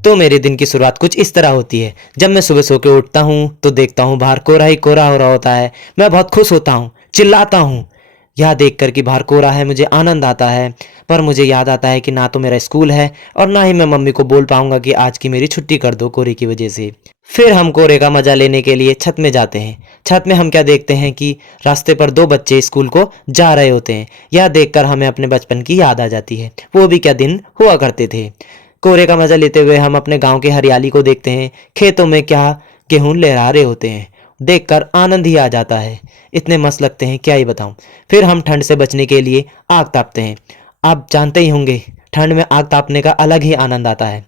तो मेरे दिन की शुरुआत कुछ इस तरह होती है। जब मैं सुबह सो के उठता हूँ तो देखता हूँ बाहर कोहरा ही कोहरा हो रहा होता है। मैं बहुत खुश होता हूँ, चिल्लाता हूँ। यह देखकर कि बाहर कोहरा है मुझे आनंद आता है, पर मुझे याद आता है कि ना तो मेरा स्कूल है और ना ही मैं मम्मी को बोल पाऊंगा कि आज की मेरी छुट्टी कर दो कोहरे की वजह से। फिर हम कोहरे का मजा लेने के लिए छत में जाते हैं। छत में हम क्या देखते हैं कि रास्ते पर दो बच्चे स्कूल को जा रहे होते हैं। यह देखकर हमें अपने बचपन की याद आ जाती है। वो भी क्या दिन हुआ करते थे। कोहरे का मजा लेते हुए हम अपने गांव की हरियाली को देखते हैं। खेतों में क्या गेहूं लहरा रहे होते हैं, देखकर आनंद ही आ जाता है। इतने मस्त लगते हैं क्या ही बताऊं। फिर हम ठंड से बचने के लिए आग तापते हैं। आप जानते ही होंगे ठंड में आग तापने का अलग ही आनंद आता है,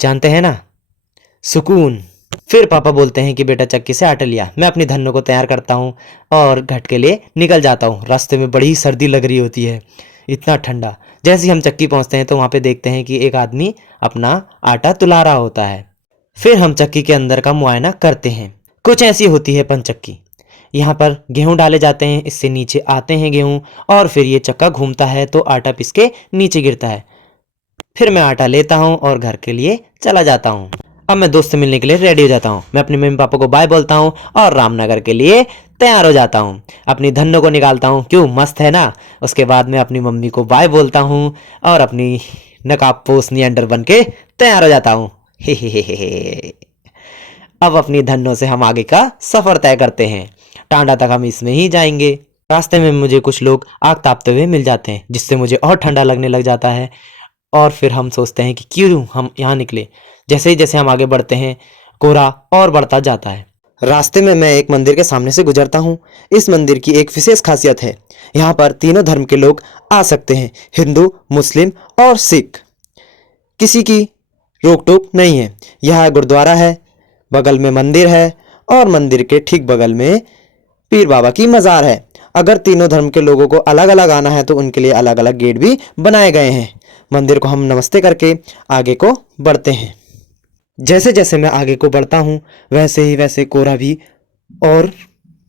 जानते हैं ना, सुकून। फिर पापा बोलते हैं कि बेटा चक्की से आटा लिया। मैं अपनी धन्नों को तैयार करता हूँ और घट के लिए निकल जाता हूँ। रास्ते में बड़ी सर्दी लग रही होती है, इतना ठंडा। जैसे ही हम चक्की पहुँचते हैं तो वहाँ पे देखते हैं कि एक आदमी अपना आटा तुला रहा होता है। फिर हम चक्की के अंदर का मुआयना करते हैं। कुछ ऐसी होती है पंचक्की। यहाँ पर गेहूं डाले जाते हैं, इससे नीचे आते हैं गेहूं और फिर ये चक्का घूमता है तो आटा पिस के नीचे गिरता है। फिर मैं आटा लेता हूँ और घर के लिए चला जाता हूँ। अब मैं दोस्त से मिलने के लिए रेडी हो जाता हूँ। मैं अपने मम्मी पापा को बाय बोलता हूँ और रामनगर के लिए तैयार हो जाता हूँ। अपनी धन्नों को निकालता हूँ, क्यों मस्त है ना। उसके बाद मैं अपनी मम्मी को बाय बोलता हूँ और अपनी नकाब पोस नियंडर बन के तैयार हो जाता हूँ। हे। अब अपनी धन्नों से हम आगे का सफर तय करते हैं। टांडा तक हम इसमें ही जाएंगे। रास्ते में मुझे कुछ लोग आग तापते हुए मिल जाते हैं, जिससे मुझे और ठंडा लगने लग जाता है। और फिर हम सोचते हैं कि क्यों हम यहाँ निकले। जैसे ही जैसे हम आगे बढ़ते हैं कोहरा और बढ़ता जाता है। रास्ते में मैं एक मंदिर के सामने से गुजरता हूँ। इस मंदिर की एक विशेष खासियत है, यहाँ पर तीनों धर्म के लोग आ सकते हैं, हिंदू, मुस्लिम और सिख। किसी की रोक टोक नहीं है। यह गुरुद्वारा है, बगल में मंदिर है और मंदिर के ठीक बगल में पीर बाबा की मज़ार है। अगर तीनों धर्म के लोगों को अलग अलग आना है तो उनके लिए अलग अलग गेट भी बनाए गए हैं। मंदिर को हम नमस्ते करके आगे को बढ़ते हैं। जैसे जैसे मैं आगे को बढ़ता हूँ वैसे ही वैसे कोहरा भी और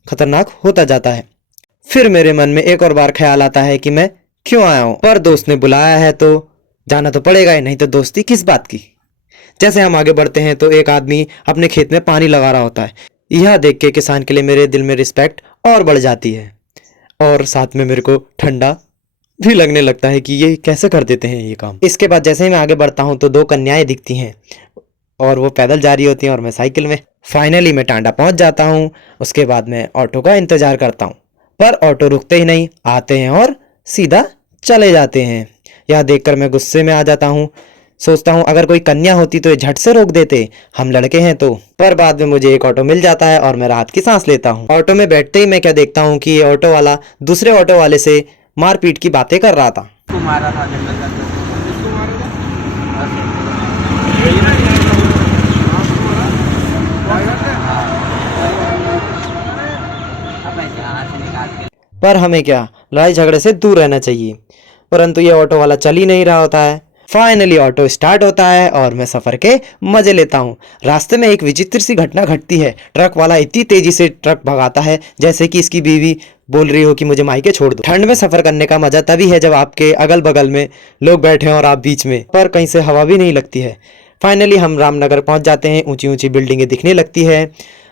खतरनाक होता जाता है। फिर मेरे मन में एक और बार ख्याल आता है कि मैं क्यों आया हूँ, पर दोस्त ने बुलाया है तो जाना तो पड़ेगा ही, नहीं तो दोस्ती किस बात की। जैसे हम आगे बढ़ते हैं तो एक आदमी अपने खेत में पानी लगा रहा होता है। यह देख के किसान के लिए मेरे दिल में रिस्पेक्ट और बढ़ जाती है और साथ में मेरे को ठंडा भी लगने लगता है कि ये कैसे कर देते हैं ये काम। इसके बाद जैसे ही मैं आगे बढ़ता हूँ तो दो कन्याएं दिखती हैं और वो पैदल जा रही होती हैं और मैं साइकिल में। फाइनली मैं टांडा पहुँच जाता हूँ। उसके बाद मैं ऑटो का इंतज़ार करता हूँ, पर ऑटो रुकते ही नहीं, आते हैं और सीधा चले जाते हैं। यह देखकर मैं गुस्से में आ जाता हूँ। सोचता हूँ अगर कोई कन्या होती तो ये झट से रोक देते, हम लड़के हैं तो। पर बाद में मुझे एक ऑटो मिल जाता है और मैं राहत की सांस लेता हूँ। ऑटो में बैठते ही मैं क्या देखता हूँ कि ये ऑटो वाला दूसरे ऑटो वाले से मारपीट की बातें कर रहा था। मारा था जंगल का पर हमें क्या, लड़ाई झगड़े से दूर रहना चाहिए। परंतु ये ऑटो वाला चल ही नहीं रहा होता है। फाइनली ऑटो स्टार्ट होता है और मैं सफ़र के मज़े लेता हूँ। रास्ते में एक विचित्र सी घटना घटती है। ट्रक वाला इतनी तेज़ी से ट्रक भगाता है जैसे कि इसकी बीवी बोल रही हो कि मुझे मायके छोड़ दो। ठंड में सफ़र करने का मज़ा तभी है जब आपके अगल बगल में लोग बैठे हों और आप बीच में, पर कहीं से हवा भी नहीं लगती है। फाइनली हम रामनगर पहुँच जाते हैं। ऊँची ऊँची बिल्डिंगें दिखने लगती है।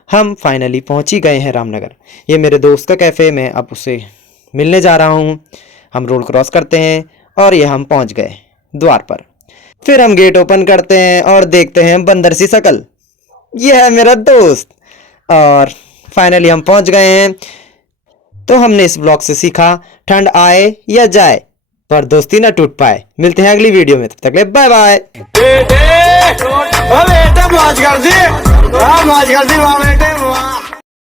हम फाइनली पहुँच ही गए हैं रामनगर। ये मेरे दोस्त का कैफ़े, मैं अब उससे मिलने जा रहा हूँ। हम रोड क्रॉस करते हैं और ये हम पहुँच गए द्वार पर। फिर हम गेट ओपन करते हैं और देखते हैं बंदर सी शकल, ये है मेरा दोस्त। और फाइनली हम पहुंच गए हैं। तो हमने इस ब्लॉग से सीखा, ठंड आए या जाए पर दोस्ती ना टूट पाए। मिलते हैं अगली वीडियो में, तब तक ले बाय बाय। बेटे मौज कर दी, मौज कर दी बेटे।